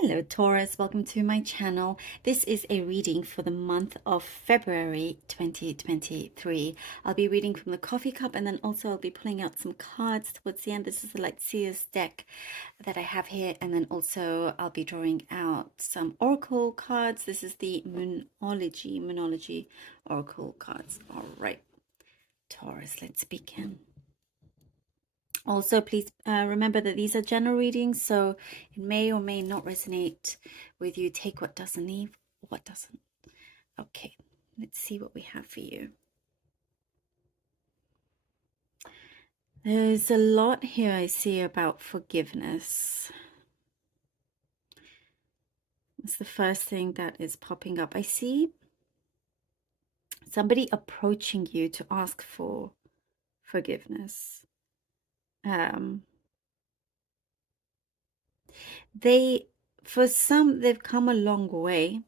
Hello Taurus, welcome to my channel. This is a reading for the month of February 2023. I'll be reading from the coffee cup and then also I'll be pulling out some cards towards the end. This is the Lightseer's deck that I have here, and then also I'll be drawing out some oracle cards. This is the Moonology oracle cards. All right, Taurus, let's begin. Also, please remember that these are general readings, so it may or may not resonate with you. Take what does and leave what doesn't. Okay, let's see what we have for you. There's a lot here I see about forgiveness. It's the first thing that is popping up. I see somebody approaching you to ask for forgiveness. For some, they've come a long way.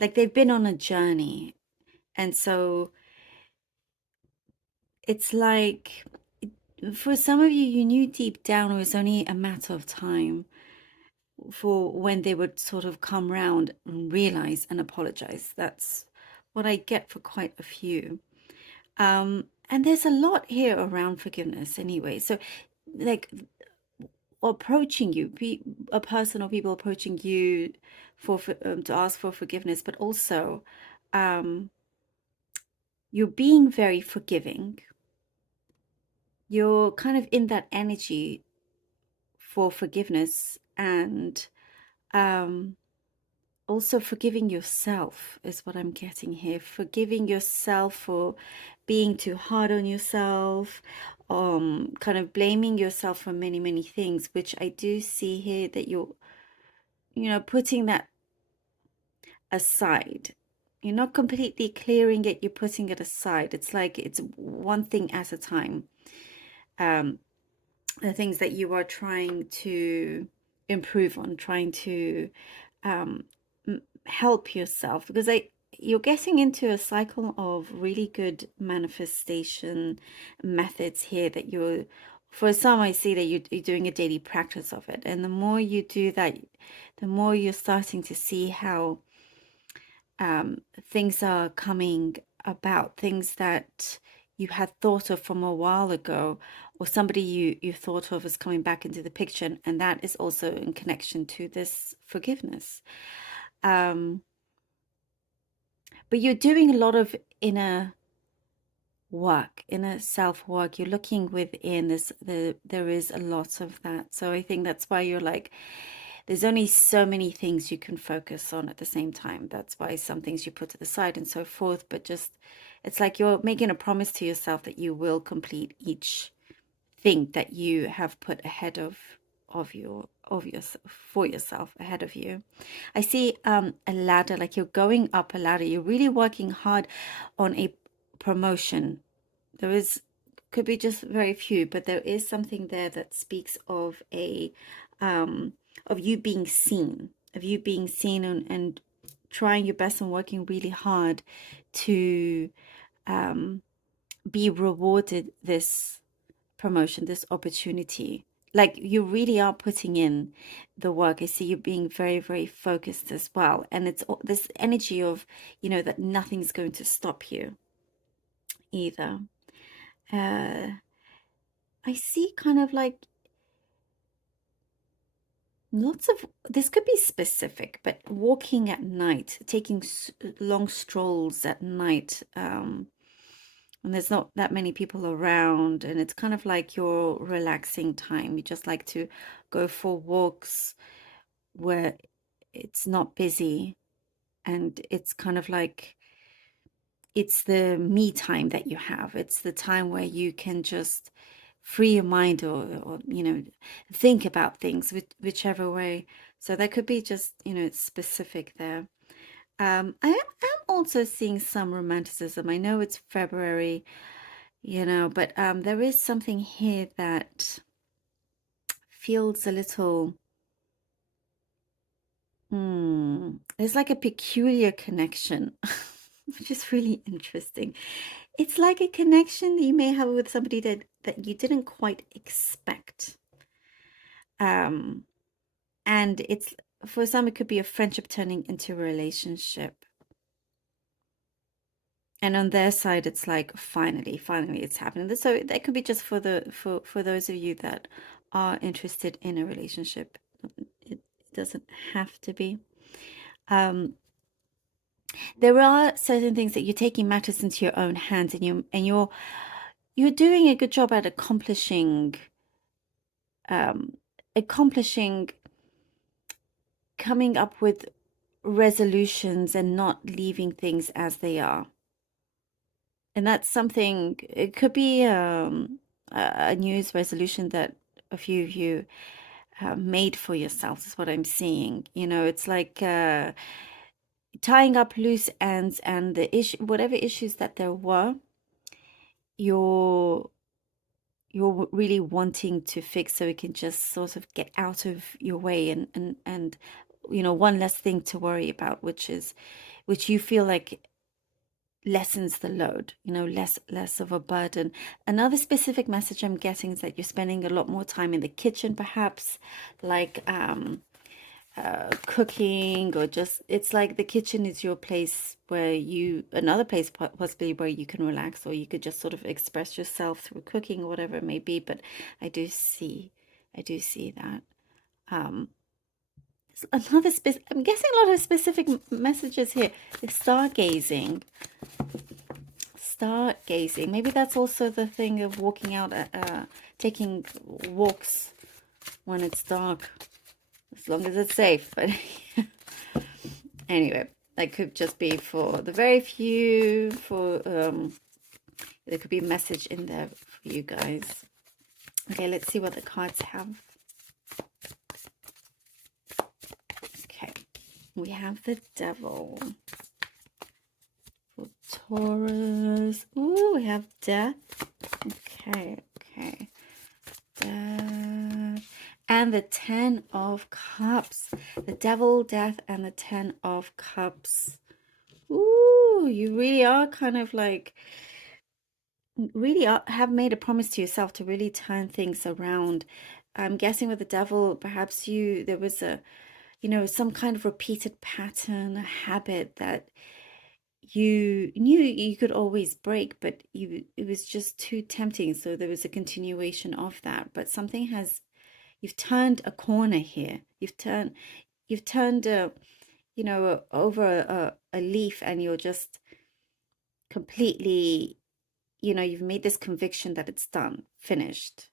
Like they've been on a journey. And so it's like, for some of you, you knew deep down it was only a matter of time for when they would sort of come round and realize and apologize. That's what I get for quite a few. And there's a lot here around forgiveness anyway. So like approaching you, a person or people approaching you for to ask for forgiveness, but also you're being very forgiving. You're kind of in that energy for forgiveness, and also forgiving yourself is what I'm getting here. Forgiving yourself for being too hard on yourself, kind of blaming yourself for many things, which I do see here that you're, putting that aside. You're not completely clearing it, you're putting it aside. It's like it's one thing at a time. The things that you are trying to improve on, trying to help yourself, because you're getting into a cycle of really good manifestation methods here that you're, for some, I see that you're doing a daily practice of it. And the more you do that, the more you're starting to see how things are coming about, things that you had thought of from a while ago, or somebody you thought of as coming back into the picture, and that is also in connection to this forgiveness. But you're doing a lot of inner work, inner self-work. You're looking within this. There is a lot of that. So I think that's why you're like, there's only so many things you can focus on at the same time. That's why some things you put to the side and so forth. But just, it's like you're making a promise to yourself that you will complete each thing that you have put ahead of yourself, for yourself, ahead of you. I see a ladder, like you're going up a ladder. You're really working hard on a promotion. Could be just very few, but there is something there that speaks of of you being seen, and trying your best and working really hard to be rewarded this promotion, this opportunity. Like you really are putting in the work. I see you being very focused as well, and it's this energy of, that nothing's going to stop you either. I see kind of like lots of, this could be specific, but walking at night, taking long strolls at night, and there's not that many people around, and it's kind of like your relaxing time. You just like to go for walks where it's not busy, and it's kind of like it's the me time that you have. It's the time where you can just free your mind, or think about things, whichever way. So that could be just, it's specific there. I am also seeing some romanticism. I know it's February, but there is something here that feels a little, there's like a peculiar connection, which is really interesting. It's like a connection that you may have with somebody that you didn't quite expect. And for some, it could be a friendship turning into a relationship. And on their side, it's like finally it's happening. So that could be just for for those of you that are interested in a relationship. It doesn't have to be. Um, there are certain things that you're taking matters into your own hands, and you're doing a good job at um, accomplishing coming up with resolutions and not leaving things as they are. And that's something, it could be a news resolution that a few of you made for yourselves, is what I'm seeing. You know, it's like tying up loose ends, and the issue, whatever issues that there were, you're really wanting to fix so it can just sort of get out of your way, and you know, one less thing to worry about, which you feel like lessens the load, you know, less of a burden. Another specific message I'm getting is that you're spending a lot more time in the kitchen, perhaps, like cooking, or just, it's like the kitchen is your place where you, another place possibly where you can relax, or you could just sort of express yourself through cooking or whatever it may be. But I do see that. Um, another I'm guessing a lot of specific messages here. It's stargazing. Stargazing. Maybe that's also the thing of walking out, taking walks when it's dark, as long as it's safe. But anyway, that could just be for the very few. For there could be a message in there for you guys. Okay, let's see what the cards have. Okay, we have the Devil. For Taurus. Ooh, we have Death. Okay. Death. And the 10 of Cups. The Devil, Death, and the 10 of Cups. Ooh, you really are kind of like, really have made a promise to yourself to really turn things around. I'm guessing with the Devil, perhaps there was a, you know, some kind of repeated pattern, a habit that you knew you could always break, but it was just too tempting. So there was a continuation of that. But something has, you've turned a corner here. You've turned you know, over a leaf, and you're just completely, you know, you've made this conviction that it's done, finished.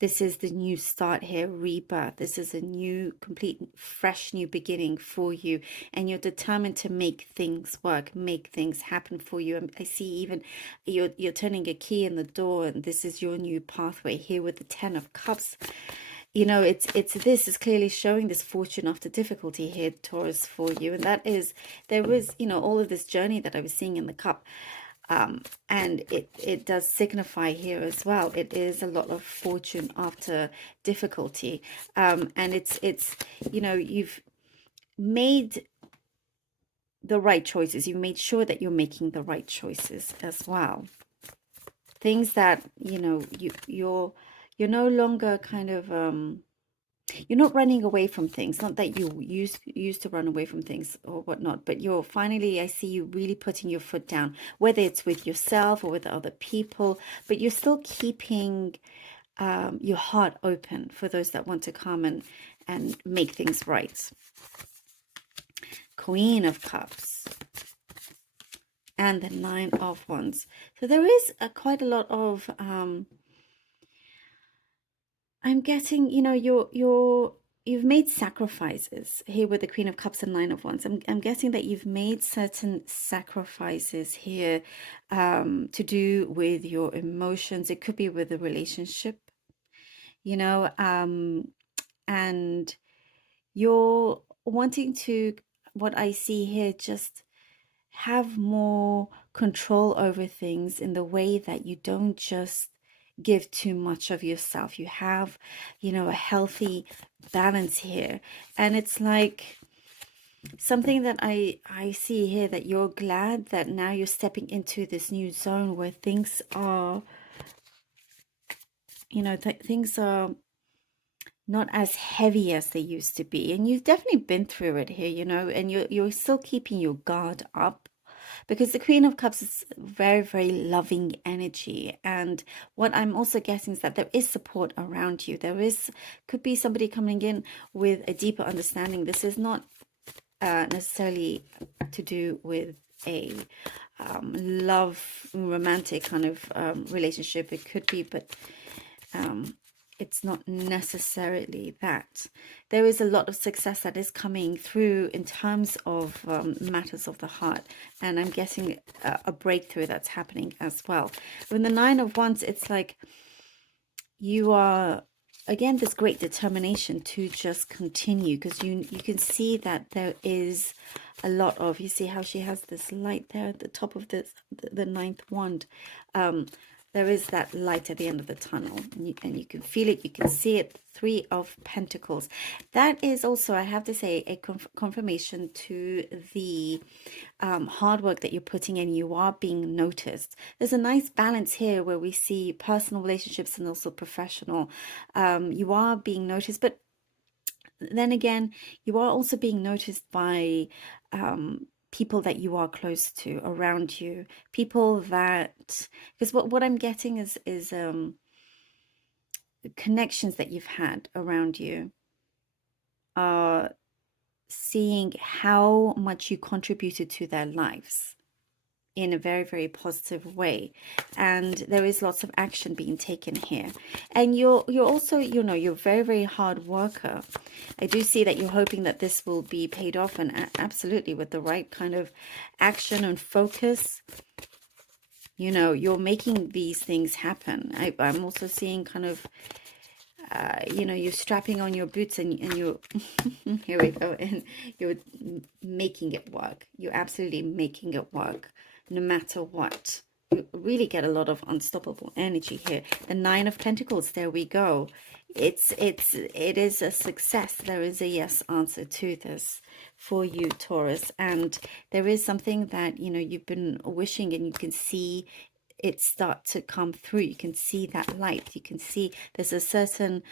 This is the new start here, rebirth. This is a new, complete, fresh new beginning for you. And you're determined to make things work, make things happen for you. I see even you're turning a key in the door, and this is your new pathway here with the 10 of Cups. You know, this is clearly showing this fortune after difficulty here, Taurus, for you. And that is, there was, you know, all of this journey that I was seeing in the cup. And it does signify here as well. It is a lot of fortune after difficulty. And it's, you know, you've made the right choices. You've made sure that you're making the right choices as well. Things that, you know, you're no longer kind of, you're not running away from things. Not that you used to run away from things or whatnot, but you're finally, I see you really putting your foot down, whether it's with yourself or with other people, but you're still keeping your heart open for those that want to come and make things right. Queen of Cups and the 9 of Wands. So there is quite a lot of I'm getting, you know, you've made sacrifices here with the Queen of Cups and 9 of Wands. I'm getting that you've made certain sacrifices here to do with your emotions. It could be with a relationship, you know, and you're wanting to, what I see here, just have more control over things in the way that you don't just give too much of yourself. You have, you know, a healthy balance here. And it's like something that I see here, that you're glad that now you're stepping into this new zone where things are, you know, things are not as heavy as they used to be. And you've definitely been through it here, you know, and you're still keeping your guard up, because the Queen of Cups is very, very loving energy. And what I'm also getting is that there is support around you. There is, could be somebody coming in with a deeper understanding. This is not necessarily to do with a love, romantic kind of relationship. It could be, but it's not necessarily that. There is a lot of success that is coming through in terms of matters of the heart, and I'm getting a breakthrough that's happening as well. When the Nine of Wands, it's like you are, again, this great determination to just continue, because you can see that there is a lot of, you see how she has this light there at the top of this, the ninth wand. There is that light at the end of the tunnel, and you can feel it, you can see it. Three of Pentacles. That is also, I have to say, a confirmation to the hard work that you're putting in. You are being noticed. There's a nice balance here where we see personal relationships and also professional. You are being noticed, but then again, you are also being noticed by people that you are close to around you, people that, because what I'm getting is connections that you've had around you are seeing how much you contributed to their lives in a very, very positive way, and there is lots of action being taken here. And you're also, you know, you're a very, very hard worker. I do see that you're hoping that this will be paid off, and absolutely, with the right kind of action and focus, you know, you're making these things happen. I'm also seeing kind of you know, you're strapping on your boots, and you're here we go, and you're making it work. You're absolutely making it work no matter what. You really get a lot of unstoppable energy here. The Nine of Pentacles, there we go. It is a success. There is a yes answer to this for you, Taurus, and there is something that, you know, you've been wishing, and you can see it start to come through. You can see that light. You can see there's a certain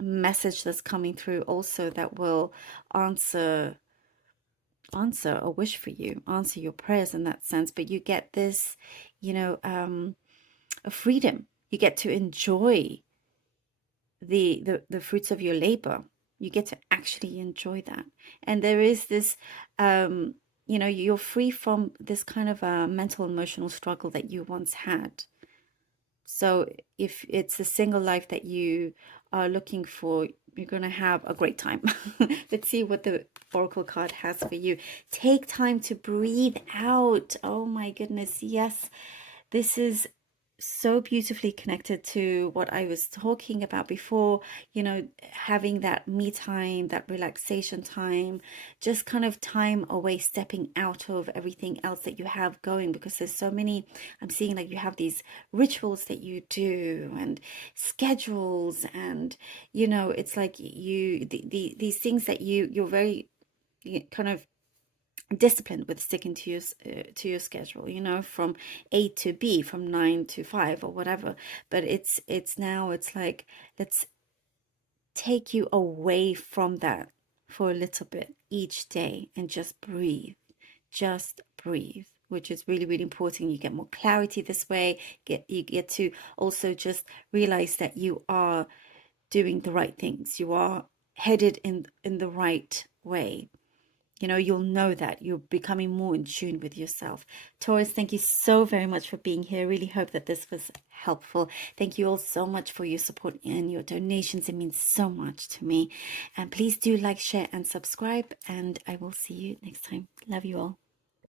message that's coming through also that will answer a wish for you, answer your prayers in that sense. But you get this, you know, a freedom. You get to enjoy the fruits of your labor. You get to actually enjoy that. And there is this you know, you're free from this kind of a mental emotional struggle that you once had. So if it's a single life that you are looking for, you're going to have a great time. Let's see what the Oracle card has for you. Take time to breathe out. Oh my goodness. Yes, this is so beautifully connected to what I was talking about before, you know, having that me time, that relaxation time, just kind of time away, stepping out of everything else that you have going, because there's so many, I'm seeing like you have these rituals that you do and schedules, and you know, it's like these things that you're very kind of disciplined with sticking to your schedule, you know, from A to B, from 9 to 5 or whatever. But it's now, it's like, let's take you away from that for a little bit each day and just breathe. Just breathe, which is really, really important. You get more clarity this way. You get to also just realize that you are doing the right things. You are headed in the right way. You know, you'll know that you're becoming more in tune with yourself. Taurus, thank you so very much for being here. Really hope that this was helpful. Thank you all so much for your support and your donations. It means so much to me. And please do like, share, and subscribe. And I will see you next time. Love you all.